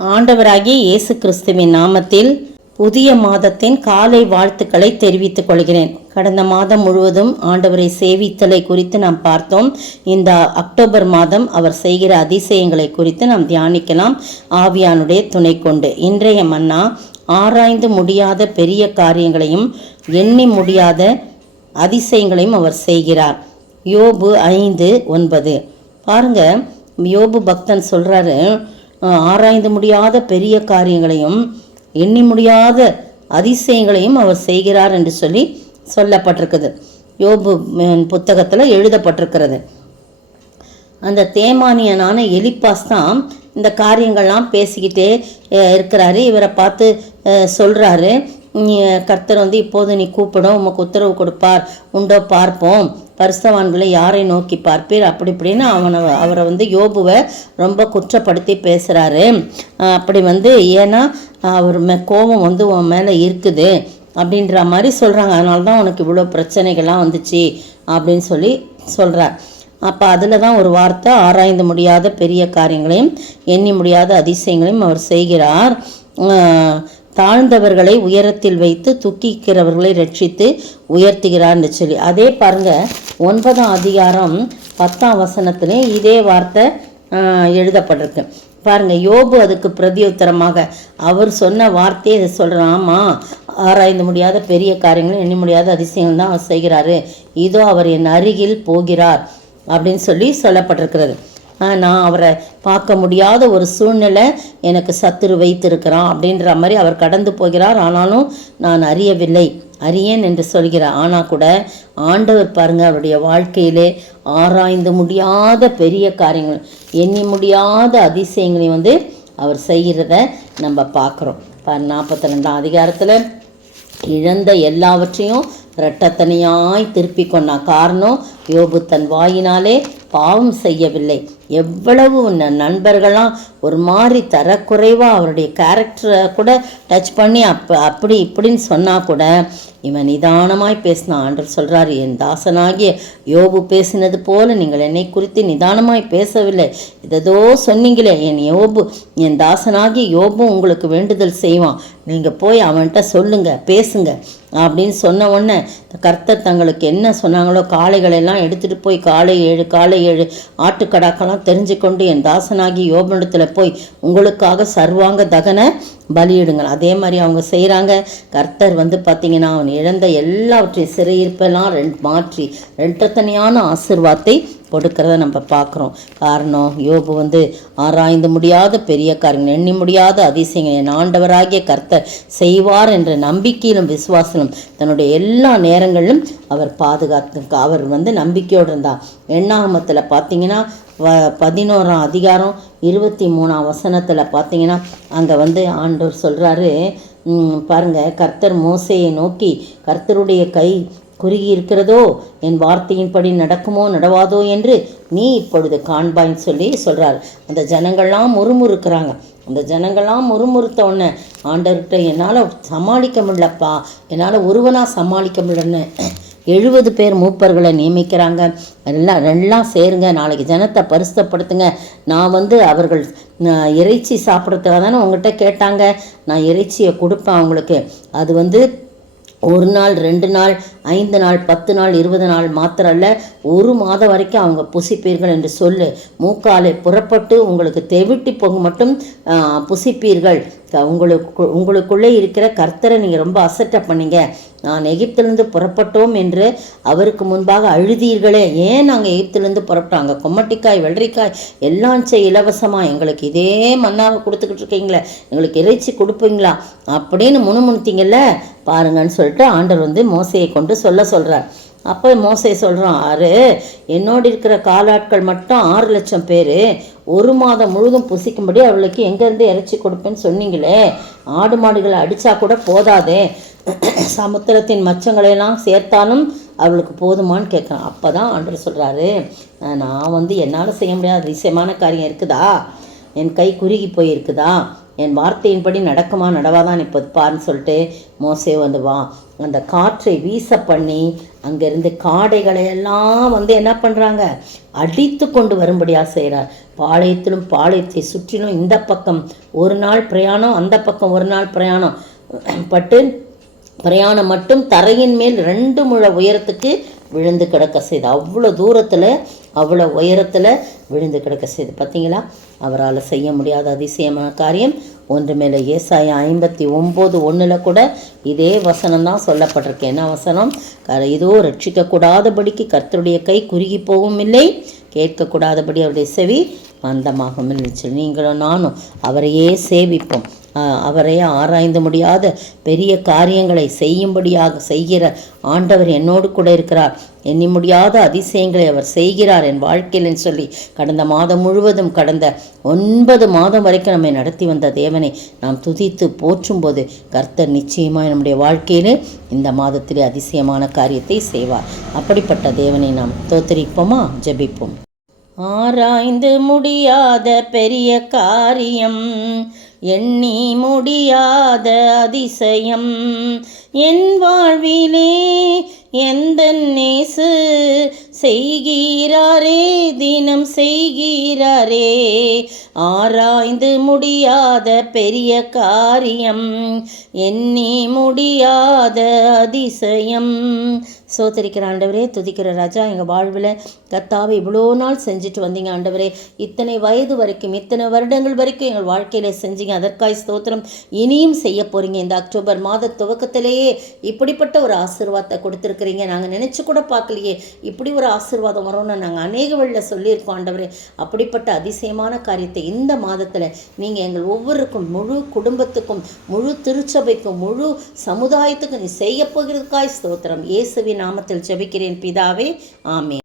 ஆண்டவராகிய இயேசு கிறிஸ்துவின் நாமத்தில் புதிய மாதத்தின் காலை வாழ்த்துக்களை தெரிவித்துக் கொள்கிறேன். கடந்த மாதம் முழுவதும் ஆண்டவரை சேவித்தலை குறித்து நாம் பார்த்தோம். இந்த அக்டோபர் மாதம் அவர் செய்கிற அதிசயங்களை குறித்து நாம் தியானிக்கலாம் ஆவியானுடைய துணை கொண்டு. இன்றைய மன்னா ஆராய்ந்து முடியாத பெரிய காரியங்களையும் எண்ணி முடியாத அதிசயங்களையும் அவர் செய்கிறார். யோபு 5:9. பாருங்க, யோபு பக்தன் சொல்றாரு, ஆராய்ந்து முடியாத பெரிய காரியங்களையும் எண்ணி முடியாத அதிசயங்களையும் அவர் செய்கிறார் என்று சொல்லப்பட்டிருக்குது. யோபு புத்தகத்தில் எழுதப்பட்டிருக்கிறது. அந்த தேமானியனான எலிப்பாஸ் தான் இந்த காரியங்கள்லாம் பேசிக்கிட்டே இருக்கிறாரு. இவரை பார்த்து சொல்கிறாரு, கர்த்தர் இப்போது நீ கூப்பிடும், உமக்கு உத்தரவு கொடுப்பார், உண்டோ பார்ப்போம், பரிசுத்தவான்களை யாரை நோக்கி பார்ப்பீர், அப்படி இப்படின்னு அவரை யோபுவை ரொம்ப குற்றப்படுத்தி பேசுகிறாரு. அப்படி ஏன்னா அவர் கோபம் உன் மேலே இருக்குது அப்படின்ற மாதிரி சொல்கிறாங்க. அதனால தான் உனக்கு இவ்வளோ பிரச்சனைகள்லாம் வந்துச்சு அப்படின்னு சொல்கிறார். அப்போ அதில் தான் ஒரு வார்த்தை, ஆராய்ந்து முடியாத பெரிய காரியங்களையும் எண்ணி முடியாத அதிசயங்களையும் அவர் செய்கிறார். தாழ்ந்தவர்களை உயரத்தில் வைத்து துக்கிக்கிறவர்களை ரட்சித்து உயர்த்துகிறார்னு சொல்லி. அதே பாருங்க, 9ஆம் அதிகாரம் 10ஆம் வசனத்திலே இதே வார்த்தை எழுதப்பட்டிருக்கு. பாருங்க, யோபு அதுக்கு பிரதியுத்தரமாக அவர் சொன்ன வார்த்தையை இதை சொல்கிறான். ஆமாம், ஆராய்ந்து முடியாத பெரிய காரியங்களும் எண்ணி முடியாத அதிசயங்கள் தான் அவர் செய்கிறாரு, இதோ அவர் என் அருகில் போகிறார் அப்படின்னு சொல்லப்பட்டிருக்கிறது. நான் அவரை பார்க்க முடியாத ஒரு சூழ்நிலை எனக்கு சத்துரு வைத்திருக்கிறான் அப்படின்ற மாதிரி அவர் கடந்து போகிறார். ஆனாலும் நான் அறியேன் என்று சொல்கிறார். ஆனால் கூட ஆண்டவர் பாருங்க, அவருடைய வாழ்க்கையிலே ஆராய்ந்து முடியாத பெரிய காரியங்கள் எண்ணி முடியாத அதிசயங்களையும் அவர் செய்கிறத நம்ம பார்க்குறோம். 42ஆம் அதிகாரத்தில் இழந்த எல்லாவற்றையும் இரட்டத்தனையாய் திருப்பி கொண்டான். காரணம், யோபு தன் வாயினாலே பாவம் செய்யவில்லை. எவ்வளவு நண்பர்களாம் ஒரு மாதிரி தரக்குறைவாக அவருடைய கேரக்டரை கூட டச் பண்ணி அப்படி இப்படின்னு சொன்னால் கூட இவன் நிதானமாய் பேசினான். ஆண்டவர் சொல்கிறார், என் தாசனாகிய யோபு பேசினது போல நீங்கள் என்னை குறித்து நிதானமாய் பேசவில்லை. இதோ சொன்னீங்களே, என் தாசனாகிய யோபு உங்களுக்கு வேண்டுதல் செய்வான், நீங்கள் போய் அவன்கிட்ட சொல்லுங்க, பேசுங்க அப்படின்னு சொன்ன உடனே கர்த்தர் தங்களுக்கு என்ன சொன்னாங்களோ காளைகளெல்லாம் எடுத்துகிட்டு போய் காலை 7 ஆட்டுக்கடாக்கெல்லாம் தெரிஞ்சு கொண்டு என் தாசனாகி யோபனிடத்தில் போய் உங்களுக்காக சர்வாங்க தகன பலியிடுங்கள். அதே மாதிரி அவங்க செய்கிறாங்க. கர்த்தர் பார்த்தீங்கன்னா அவன் இழந்த எல்லாவற்றையும் சிறையிருப்பெல்லாம் மாற்றி ரெட்டத்தனையான ஆசீர்வாதத்தை கொடுக்கறத நம்ம பார்க்குறோம். காரணம், யோபு ஆராய்ந்து முடியாத பெரிய காரியங்கள் எண்ணி முடியாத அதிசயங்கள் என் ஆண்டவராகிய கர்த்தர் செய்வார் என்ற நம்பிக்கையிலும் விசுவாசலும் தன்னுடைய எல்லா நேரங்களிலும் அவர் அவர் நம்பிக்கையோடு இருந்தார். எண்ணாகமத்தில் பார்த்தீங்கன்னா 11ஆம் அதிகாரம் 23ஆம் வசனத்தில் பார்த்தீங்கன்னா அங்கே ஆண்டவர் சொல்கிறாரு, பாருங்க, கர்த்தர் மோசேயை நோக்கி, கர்த்தருடைய கை குறுகி இருக்கிறதோ, என் வார்த்தையின்படி நடக்குமோ நடவாதோ என்று நீ இப்பொழுது காண்பாயின்னு சொல்கிறார். அந்த ஜனங்கள்லாம் முறுமுறுக்கிறாங்க. அந்த ஜனங்கள்லாம் முறுமுறுத்த உடனே ஆண்டவர்கிட்ட என்னால் சமாளிக்க முடியலப்பா, என்னால் ஒருவனாக சமாளிக்க முடியலன்னு 70 பேர் மூப்பர்களை நியமிக்கிறாங்க. எல்லாம் சேருங்க, நாளைக்கு ஜனத்தை பரிசுத்தப்படுத்துங்க. நான் அவர்கள் இறைச்சி சாப்பிட்றதுக்காக தானே உங்கள்கிட்ட கேட்டாங்க, நான் இறைச்சியை கொடுப்பேன் அவங்களுக்கு. அது 1 நாள் 2 நாள் 5 நாள் 10 நாள் 20 நாள் மாத்திரம் அல்ல, 1 மாதம் வரைக்கும் அவங்க புசிப்பீர்கள் என்று சொல்லு. மூக்காலை புறப்பட்டு உங்களுக்கு தெவிட்டி போக மட்டும் புசிப்பீர்கள். உங்களுக்குள்ளே இருக்கிற கர்த்தரை நீங்கள் ரொம்ப அசட்டை பண்ணீங்க. நான் எகிப்திலிருந்து புறப்பட்டோம் என்று அவருக்கு முன்பாக அழுதீர்களே. ஏன் நாங்கள் எகிப்திலிருந்து புறப்பட்டோம், அங்கே கொம்மட்டிக்காய் வெள்ளரிக்காய் எல்லாம் இலவசமாக எங்களுக்கு இதே மன்னாவை கொடுத்துக்கிட்டு இருக்கீங்களே, எங்களுக்கு இறைச்சி கொடுப்பீங்களா அப்படின்னு முணுமுணுத்தீங்கல்ல பாருங்கன்னு சொல்லிட்டு ஆண்டவர் மோசையை கொண்டு சொல்கிறார். அப்போ மோசே சொல்கிறான், என்னோடு இருக்கிற காலாட்கள் மட்டும் 6 லட்சம் பேர் 1 மாதம் முழுதும் புசிக்கும்படி அவளுக்கு எங்கேருந்து இறைச்சி கொடுப்பேன்னு சொன்னீங்களே, ஆடு மாடுகளை அடித்தா கூட போதாதே, சமுத்திரத்தின் மச்சங்களையெல்லாம் சேர்த்தாலும் அவளுக்கு போதுமான்னு கேட்குறான். அப்போ தான் ஆண்டவர் சொல்கிறாரு, நான் என்னால் செய்ய முடியாத அதிசயமான காரியம் இருக்குதா, என் கை குறுகி போயிருக்குதா, என் வார்த்தையின்படி நடக்குமா நடவாதான் இப்போ பாருன்னு சொல்லிட்டு மோசே அந்த காற்றை வீச பண்ணி அங்கேருந்து காடைகளை எல்லாம் என்ன பண்ணுறாங்க, அடித்து கொண்டு வரும்படியாக செய்கிறார். பாளையத்தை சுற்றிலும் இந்த பக்கம் ஒரு நாள் பிரயாணம், அந்த பக்கம் ஒரு நாள் பிரயாணம் பிரயாணம் மட்டும் தரையின் மேல் 2 முழ உயரத்துக்கு விழுந்து கிடக்க செய்து, அவ்வளோ தூரத்தில் அவ்வளோ உயரத்தில் விழுந்து கிடக்க செய்து. பார்த்தீங்களா, அவரால் செய்ய முடியாத அதிசயமான காரியம் ஒன்றுமேல. ஏசாயா 59:1 கூட இதே வசனம்தான் சொல்லப்பட்டிருக்கு. என்ன வசனம்? இதோ ரட்சிக்கக்கூடாதபடிக்கு கர்த்தருடைய கை குறுகி போகவும் இல்லை, கேட்கக்கூடாதபடி அவருடைய செவி மந்தமாகவும் இருந்துச்சு. நீங்களும் நானும் அவரையே சேவிப்போம். அவரை ஆராய்ந்து முடியாத பெரிய காரியங்களை செய்யும்படியாக செய்கிற ஆண்டவர் என்னோடு கூட இருக்கிறார், எண்ணி முடியாத அதிசயங்களை அவர் செய்கிறார் என் வாழ்க்கையில்னு சொல்லி கடந்த மாதம் முழுவதும், கடந்த 9 மாதம் வரைக்கும் நம்மை நடத்தி வந்த தேவனை நாம் துதித்து போற்றும் போது கர்த்தர் நிச்சயமாக நம்முடைய வாழ்க்கையிலே இந்த மாதத்திலே அதிசயமான காரியத்தை செய்வார். அப்படிப்பட்ட தேவனை நாம் தோத்தரிப்போமா? ஜெபிப்போம். ஆராய்ந்து முடியாத பெரிய காரியம், எண்ணி முடியாத அதிசயம் என் வாழ்விலே எந்த நேசு செய்கிறாரே, தினம் செய்கிறாரே. ஆராய்ந்து முடியாத பெரிய காரியம், எண்ணி முடியாத அதிசயம். சோதரிக்கிற ஆண்டவரே, துதிக்கிற ராஜா, எங்கள் வாழ்வில் கர்த்தாவை இவ்வளோ நாள் செஞ்சுட்டு வந்தீங்க ஆண்டவரே. இத்தனை வயது வரைக்கும், இத்தனை வருடங்கள் வரைக்கும் எங்கள் வாழ்க்கையில் செஞ்சீங்க. அதற்காய் ஸ்தோத்திரம். இனியும் செய்ய போகிறீங்க. இந்த அக்டோபர் மாத துவக்கத்திலேயே இப்படிப்பட்ட ஒரு ஆசீர்வாதத்தை கொடுத்துருக்குறீங்க. நாங்கள் நினச்சி கூட பார்க்கலையே இப்படி ஒரு ஆசீர்வாதம் வரும்னு நாங்கள் அநேக வழியில் சொல்லியிருக்கோம் ஆண்டவரே. அப்படிப்பட்ட அதிசயமான காரியத்தை இந்த மாதத்தில் நீங்கள் எங்கள் ஒவ்வொருக்கும், முழு குடும்பத்துக்கும், முழு திருச்சபைக்கும், முழு சமுதாயத்துக்கும் நீ செய்ய போகிறதுக்காய் ஸ்தோத்திரம். இயேசுவின் நாமத்தில் ஜெபிக்கிறேன் பிதாவே, ஆமென்.